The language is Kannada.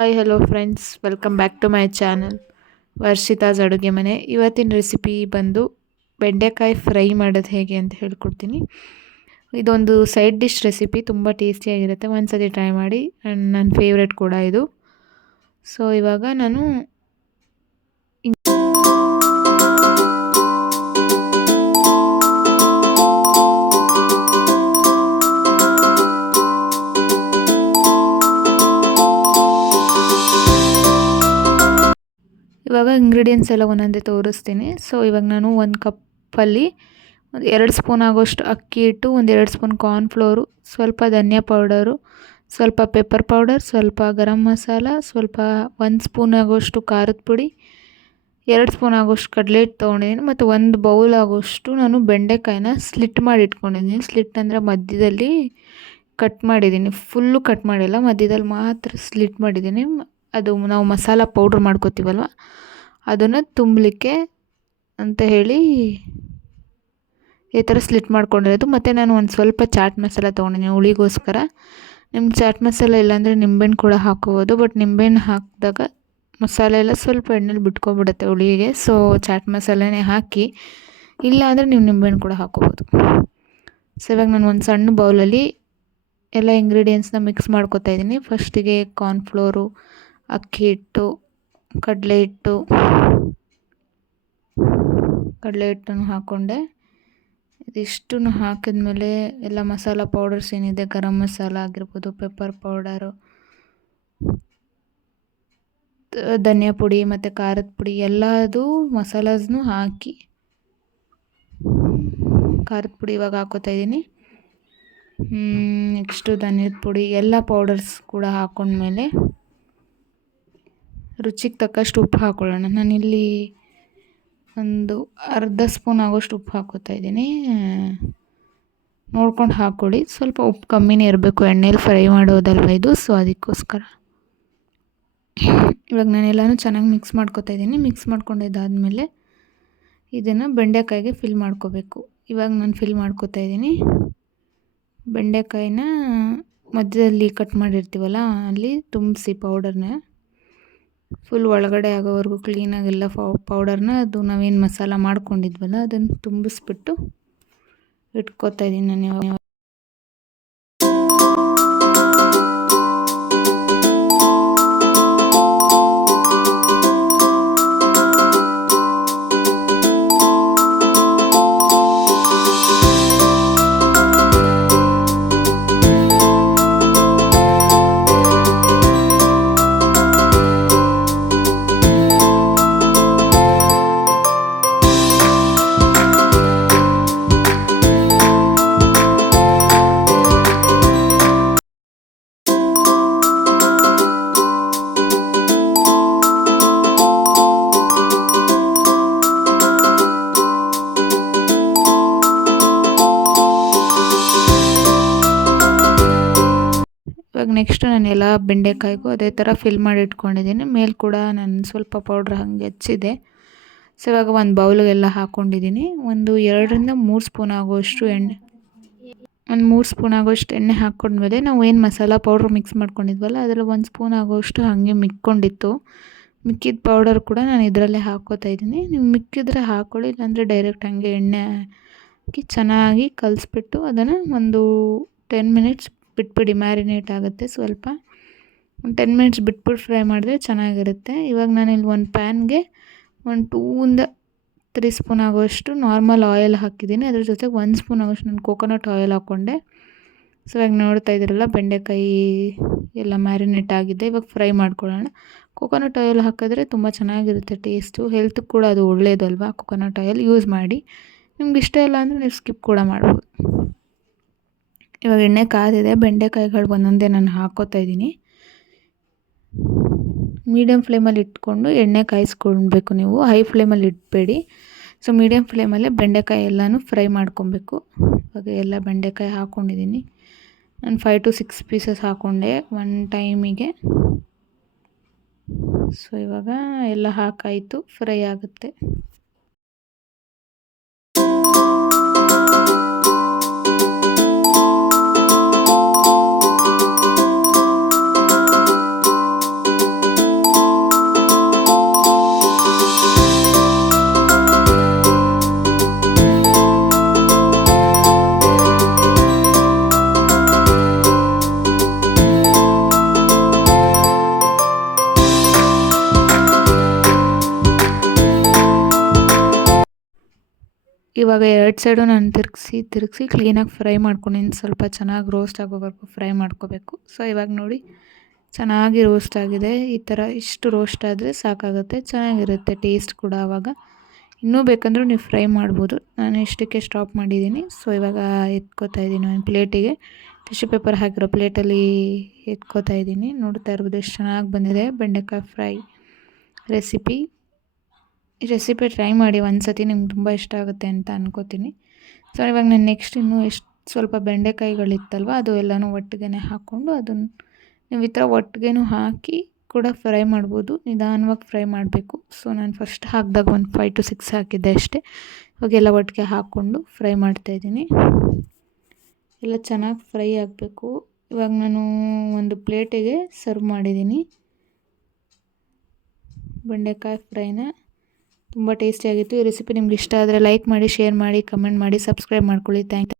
Hi hello friends, welcome back to my channel Varshitha's ಅಡುಗೆ ಮನೆ. ಇವತ್ತಿನ ರೆಸಿಪಿ ಬಂದು ಬೆಂಡೆಕಾಯಿ ಫ್ರೈ ಮಾಡೋದು ಹೇಗೆ ಅಂತ ಹೇಳ್ಕೊಡ್ತೀನಿ. ಇದೊಂದು ಸೈಡ್ ಡಿಶ್ ರೆಸಿಪಿ, ತುಂಬ ಟೇಸ್ಟಿಯಾಗಿರುತ್ತೆ. ಒಂದ್ಸತಿ ಟ್ರೈ ಮಾಡಿ. ಆ್ಯಂಡ್ ನನ್ನ ಫೇವ್ರೆಟ್ ಕೂಡ ಇದು. ಸೊ ಇವಾಗ ನಾನು ಇಂಗ್ರೀಡಿಯೆಂಟ್ಸ್ ಎಲ್ಲ ಒಂದೊಂದೇ ತೋರಿಸ್ತೀನಿ. ಸೊ ಇವಾಗ ನಾನು ಒಂದು ಕಪ್ಪಲ್ಲಿ ಒಂದು 2 ಸ್ಪೂನ್ ಆಗೋಷ್ಟು ಅಕ್ಕಿ ಹಿಟ್ಟು, ಒಂದು 2 ಸ್ಪೂನ್ ಕಾರ್ನ್ಫ್ಲೋರು, ಸ್ವಲ್ಪ ಧನಿಯಾ ಪೌಡರು, ಸ್ವಲ್ಪ ಪೆಪ್ಪರ್ ಪೌಡರ್, ಸ್ವಲ್ಪ ಗರಂ ಮಸಾಲ, ಸ್ವಲ್ಪ 1 ಸ್ಪೂನ್ ಆಗೋಷ್ಟು ಖಾರದ ಪುಡಿ, 2 ಸ್ಪೂನ್ ಆಗೋಷ್ಟು ಕಡಲೆ ಹಿಟ್ಟು ತೊಗೊಂಡಿದ್ದೀನಿ, ಮತ್ತು 1 ಬೌಲ್ ಆಗೋಷ್ಟು ನಾನು ಬೆಂಡೆಕಾಯಿನ ಸ್ಲಿಟ್ ಮಾಡಿ ಇಟ್ಕೊಂಡಿದ್ದೀನಿ. ಸ್ಲಿಟ್ ಅಂದರೆ ಮಧ್ಯದಲ್ಲಿ ಕಟ್ ಮಾಡಿದ್ದೀನಿ, ಫುಲ್ಲು ಕಟ್ ಮಾಡಿಲ್ಲ, ಮಧ್ಯದಲ್ಲಿ ಮಾತ್ರ ಸ್ಲಿಟ್ ಮಾಡಿದ್ದೀನಿ. ಅದು ನಾವು ಮಸಾಲ ಪೌಡ್ರ್ ಮಾಡ್ಕೋತೀವಲ್ವ, ಅದನ್ನು ತುಂಬಲಿಕ್ಕೆ ಅಂತ ಹೇಳಿ ಈ ಥರ ಸ್ಲಿಟ್ ಮಾಡ್ಕೊಂಡಿರೋದು. ಮತ್ತು ನಾನು ಒಂದು ಸ್ವಲ್ಪ ಚಾಟ್ ಮಸಾಲ ತೊಗೊಂಡಿದ್ದೀನಿ ಹುಳಿಗೋಸ್ಕರ. ನಿಮ್ಗೆ ಚಾಟ್ ಮಸಾಲ ಇಲ್ಲಾಂದರೆ ನಿಂಬೆಹಣ್ಣು ಕೂಡ ಹಾಕೋಬೋದು, ಬಟ್ ನಿಂಬೆಹಣ್ಣು ಹಾಕಿದಾಗ ಮಸಾಲೆ ಎಲ್ಲ ಸ್ವಲ್ಪ ಎಣ್ಣೆಲಿ ಬಿಟ್ಕೊಬಿಡುತ್ತೆ ಹುಳಿಗೆ. ಸೊ ಚಾಟ್ ಮಸಾಲನೇ ಹಾಕಿ, ಇಲ್ಲ ಅಂದರೆ ನೀವು ನಿಂಬೆಹಣ್ಣು ಕೂಡ ಹಾಕೋಬೋದು. ಸೊ ಇವಾಗ ನಾನು ಒಂದು ಸಣ್ಣ ಬೌಲಲ್ಲಿ ಎಲ್ಲ ಇಂಗ್ರೀಡಿಯೆಂಟ್ಸ್ನ ಮಿಕ್ಸ್ ಮಾಡ್ಕೊತಾ ಇದ್ದೀನಿ. ಫಸ್ಟಿಗೆ ಕಾರ್ನ್ಫ್ಲೋರು, ಅಕ್ಕಿ ಹಿಟ್ಟು, ಕಡಲೆ ಹಿಟ್ಟನ್ನು ಹಾಕ್ಕೊಂಡೆ. ಇದಿಷ್ಟನ್ನು ಹಾಕಿದ್ಮೇಲೆ ಎಲ್ಲ ಮಸಾಲ ಪೌಡರ್ಸ್ ಏನಿದೆ, ಗರಂ ಮಸಾಲ ಆಗಿರ್ಬೋದು, ಪೆಪ್ಪರ್ ಪೌಡರು, ಧನಿಯಾ ಪುಡಿ ಮತ್ತು ಖಾರದ ಪುಡಿ ಎಲ್ಲದು ಮಸಾಲಾಸ್ನು ಹಾಕಿ, ಖಾರದ ಪುಡಿ ಇವಾಗ ಹಾಕೋತಾ ಇದ್ದೀನಿ. ನೆಕ್ಸ್ಟು ಧನಿಯದ ಪುಡಿ, ಎಲ್ಲ ಪೌಡರ್ಸ್ ಕೂಡ ಹಾಕ್ಕೊಂಡ್ಮೇಲೆ ರುಚಿಗೆ ತಕ್ಕಷ್ಟು ಉಪ್ಪು ಹಾಕ್ಕೊಳ್ಳೋಣ. ನಾನಿಲ್ಲಿ ಒಂದು ಅರ್ಧ ಸ್ಪೂನ್ ಆಗೋಷ್ಟು ಉಪ್ಪು ಹಾಕ್ಕೋತಾ ಇದ್ದೀನಿ. ನೋಡ್ಕೊಂಡು ಹಾಕ್ಕೊಳ್ಳಿ, ಸ್ವಲ್ಪ ಉಪ್ಪು ಕಮ್ಮಿನೇ ಇರಬೇಕು, ಎಣ್ಣೆಲಿ ಫ್ರೈ ಮಾಡೋದಲ್ವ ಇದು, ಸೊ ಅದಕ್ಕೋಸ್ಕರ. ಇವಾಗ ನಾನೆಲ್ಲನೂ ಚೆನ್ನಾಗಿ ಮಿಕ್ಸ್ ಮಾಡ್ಕೊತಾ ಇದ್ದೀನಿ. ಮಿಕ್ಸ್ ಮಾಡ್ಕೊಂಡಿದ್ದಾದಮೇಲೆ ಇದನ್ನು ಬೆಂಡೆಕಾಯಿಗೆ ಫಿಲ್ ಮಾಡ್ಕೋಬೇಕು. ಇವಾಗ ನಾನು ಫಿಲ್ ಮಾಡ್ಕೋತಾ ಇದ್ದೀನಿ. ಬೆಂಡೆಕಾಯಿನ ಮಧ್ಯದಲ್ಲಿ ಕಟ್ ಮಾಡಿರ್ತೀವಲ್ಲ ಅಲ್ಲಿ ತುಂಬಿಸಿ ಪೌಡರ್ನ ಫುಲ್ ಒಳಗಡೆ ಆಗೋವರೆಗೂ ಕ್ಲೀನಾಗೆಲ್ಲ ಪೌಡರ್ನ, ಅದು ನಾವೇನು ಮಸಾಲ ಮಾಡ್ಕೊಂಡಿದ್ವಲ್ಲ ಅದನ್ನು ತುಂಬಿಸ್ಬಿಟ್ಟು ಇಟ್ಕೋತಾ ಇದ್ದೀನಿ ನಾನು ಇವಾಗ. ಇವಾಗ ನೆಕ್ಸ್ಟ್ ನಾನು ಎಲ್ಲ ಬೆಂಡೆಕಾಯಿಗೂ ಅದೇ ಥರ ಫಿಲ್ ಮಾಡಿ ಇಟ್ಕೊಂಡಿದ್ದೀನಿ. ಮೇಲೆ ಕೂಡ ನಾನು ಸ್ವಲ್ಪ ಪೌಡ್ರ್ ಹಾಗೆ ಹಚ್ಚಿದೆ. ಸೊ ಇವಾಗ ಒಂದು ಬೌಲಿಗೆಲ್ಲ ಹಾಕ್ಕೊಂಡಿದ್ದೀನಿ. ಒಂದು 2-3 ಸ್ಪೂನ್ ಆಗೋಷ್ಟು ಎಣ್ಣೆ, ಒಂದು 3 ಸ್ಪೂನ್ ಆಗೋಷ್ಟು ಎಣ್ಣೆ ಹಾಕ್ಕೊಂಡ್ಮೇಲೆ ನಾವು ಏನು ಮಸಾಲ ಪೌಡ್ರ್ ಮಿಕ್ಸ್ ಮಾಡ್ಕೊಂಡಿದ್ವಲ್ಲ ಅದರಲ್ಲಿ 1 ಸ್ಪೂನ್ ಆಗೋಷ್ಟು ಹಾಗೆ ಮಿಕ್ಕೊಂಡಿತ್ತು. ಮಿಕ್ಕಿದ ಪೌಡರ್ ಕೂಡ ನಾನು ಇದರಲ್ಲೇ ಹಾಕ್ಕೋತಾ ಇದ್ದೀನಿ. ನೀವು ಮಿಕ್ಕಿದ್ರೆ ಹಾಕ್ಕೊಳ್ಳಿ, ಇಲ್ಲಾಂದರೆ ಡೈರೆಕ್ಟ್ ಹಾಗೆ ಎಣ್ಣೆ ಹಾಕಿ ಚೆನ್ನಾಗಿ ಕಲಿಸ್ಬಿಟ್ಟು ಅದನ್ನು ಒಂದು 10 ಮಿನಿಟ್ಸ್ ಬಿಟ್ಬಿಡಿ, ಮ್ಯಾರಿನೇಟ್ ಆಗುತ್ತೆ. ಸ್ವಲ್ಪ ಒಂದು 10 ಮಿನಿಟ್ಸ್ ಬಿಟ್ಬಿಟ್ಟು ಫ್ರೈ ಮಾಡಿದ್ರೆ ಚೆನ್ನಾಗಿರುತ್ತೆ. ಇವಾಗ ನಾನಿಲ್ಲಿ ಒಂದು ಪ್ಯಾನ್ಗೆ ಒಂದು 2-3 ಸ್ಪೂನ್ ಆಗೋಷ್ಟು ನಾರ್ಮಲ್ ಆಯಿಲ್ ಹಾಕಿದ್ದೀನಿ. ಅದ್ರ ಜೊತೆಗೆ 1 ಸ್ಪೂನ್ ಆಗೋಷ್ಟು ನಾನು ಕೋಕೋನಟ್ ಆಯಿಲ್ ಹಾಕ್ಕೊಂಡೆ. ಸೊ ಇವಾಗ ನೋಡ್ತಾ ಇದ್ದೀರಲ್ಲ ಬೆಂಡೆಕಾಯಿ ಎಲ್ಲ ಮ್ಯಾರಿನೇಟ್ ಆಗಿದೆ. ಇವಾಗ ಫ್ರೈ ಮಾಡ್ಕೊಳ್ಳೋಣ. ಕೋಕೋನಟ್ ಆಯಿಲ್ ಹಾಕಿದ್ರೆ ತುಂಬ ಚೆನ್ನಾಗಿರುತ್ತೆ ಟೇಸ್ಟು, ಹೆಲ್ತ್ಗೆ ಕೂಡ ಅದು ಒಳ್ಳೆಯದಲ್ವಾ. ಕೋಕೋನಟ್ ಆಯಿಲ್ ಯೂಸ್ ಮಾಡಿ. ನಿಮ್ಗೆ ಇಷ್ಟ ಇಲ್ಲ ಅಂದರೆ ನೀವು ಸ್ಕಿಪ್ ಕೂಡ ಮಾಡ್ಬೋದು. ಇವಾಗ ಎಣ್ಣೆ ಕಾದಿದೆ, ಬೆಂಡೆಕಾಯಿಗಳು ಒಂದೊಂದೇ ನಾನು ಹಾಕ್ಕೋತಾ ಇದ್ದೀನಿ. ಮೀಡಿಯಮ್ ಫ್ಲೇಮಲ್ಲಿ ಇಟ್ಕೊಂಡು ಎಣ್ಣೆ ಕಾಯಿಸ್ಕೊಳ್ಬೇಕು ನೀವು, ಹೈ ಫ್ಲೇಮಲ್ಲಿ ಇಡಬೇಡಿ. ಸೊ ಮೀಡಿಯಮ್ ಫ್ಲೇಮಲ್ಲೇ ಬೆಂಡೆಕಾಯಿ ಎಲ್ಲನೂ ಫ್ರೈ ಮಾಡ್ಕೊಬೇಕು. ಇವಾಗ ಎಲ್ಲ ಬೆಂಡೆಕಾಯಿ ಹಾಕ್ಕೊಂಡಿದ್ದೀನಿ. ನಾನು 5 to 6 ಪೀಸಸ್ ಹಾಕ್ಕೊಂಡೆ ಒನ್ ಟೈಮಿಗೆ. ಸೊ ಇವಾಗ ಎಲ್ಲ ಹಾಕಾಯಿತು, ಫ್ರೈ ಆಗುತ್ತೆ. ಇವಾಗ 2 ಸೈಡು ನಾನು ತಿರುಗಿಸಿ ಕ್ಲೀನಾಗಿ ಫ್ರೈ ಮಾಡ್ಕೊಂಡಿದ್ದೀನಿ. ಸ್ವಲ್ಪ ಚೆನ್ನಾಗಿ ರೋಸ್ಟ್ ಆಗೋವರೆಗೂ ಫ್ರೈ ಮಾಡ್ಕೋಬೇಕು. ಸೊ ಇವಾಗ ನೋಡಿ ಚೆನ್ನಾಗಿ ರೋಸ್ಟ್ ಆಗಿದೆ. ಈ ಥರ ಇಷ್ಟು ರೋಸ್ಟ್ ಆದರೆ ಸಾಕಾಗುತ್ತೆ, ಚೆನ್ನಾಗಿರುತ್ತೆ ಟೇಸ್ಟ್ ಕೂಡ. ಆವಾಗ ಇನ್ನೂ ಬೇಕಂದ್ರೂ ನೀವು ಫ್ರೈ ಮಾಡ್ಬೋದು. ನಾನು ಇಷ್ಟಕ್ಕೆ ಸ್ಟಾಪ್ ಮಾಡಿದ್ದೀನಿ. ಸೊ ಇವಾಗ ಎತ್ಕೋತಾ ಇದ್ದೀನಿ ಒಂದು ಪ್ಲೇಟಿಗೆ. ಟಿಶ್ಯೂ ಪೇಪರ್ ಹಾಕಿರೋ ಪ್ಲೇಟಲ್ಲಿ ಎತ್ಕೋತಾ ಇದ್ದೀನಿ. ನೋಡ್ತಾ ಇರ್ಬೋದು ಎಷ್ಟು ಚೆನ್ನಾಗಿ ಬಂದಿದೆ ಬೆಂಡೆಕಾಯಿ ಫ್ರೈ ರೆಸಿಪಿ. ಈ ರೆಸಿಪಿ ಟ್ರೈ ಮಾಡಿ ಒಂದು ಸತಿ, ನಿಮ್ಗೆ ತುಂಬ ಇಷ್ಟ ಆಗುತ್ತೆ ಅಂತ ಅನ್ಕೋತೀನಿ. ಸೊ ಇವಾಗ ನಾನು ನೆಕ್ಸ್ಟ್ ಇನ್ನೂ ಸ್ವಲ್ಪ ಬೆಂಡೆಕಾಯಿಗಳಿತ್ತಲ್ವ ಅದು ಎಲ್ಲನೂ ಒಟ್ಟಿಗೆ ಹಾಕ್ಕೊಂಡು ಅದನ್ನು ನೀವು ಈ ಥರ ಒಟ್ಟಿಗೆನೂ ಹಾಕಿ ಕೂಡ ಫ್ರೈ ಮಾಡ್ಬೋದು. ನಿಧಾನವಾಗಿ ಫ್ರೈ ಮಾಡಬೇಕು. ಸೊ ನಾನು ಫಸ್ಟ್ ಹಾಕಿದಾಗ ಒಂದು 5 to 6 ಹಾಕಿದ್ದೆ ಅಷ್ಟೇ. ಇವಾಗೆಲ್ಲ ಒಟ್ಟಿಗೆ ಹಾಕ್ಕೊಂಡು ಫ್ರೈ ಮಾಡ್ತಾಯಿದ್ದೀನಿ. ಎಲ್ಲ ಚೆನ್ನಾಗಿ ಫ್ರೈ ಆಗಬೇಕು. ಇವಾಗ ನಾನು ಒಂದು ಪ್ಲೇಟಿಗೆ ಸರ್ವ್ ಮಾಡಿದ್ದೀನಿ ಬೆಂಡೆಕಾಯಿ ಫ್ರೈನ. ತುಂಬ ಟೇಸ್ಟಿಯಾಗಿತ್ತು. ಈ ರೆಸಿಪಿ ನಿಮ್ಗೆ ಇಷ್ಟ ಆದರೆ ಲೈಕ್ ಮಾಡಿ, ಶೇರ್ ಮಾಡಿ, ಕಮೆಂಟ್ ಮಾಡಿ, ಸಬ್ಸ್ಕ್ರೈಬ್ ಮಾಡ್ಕೊಳ್ಳಿ. Thank you.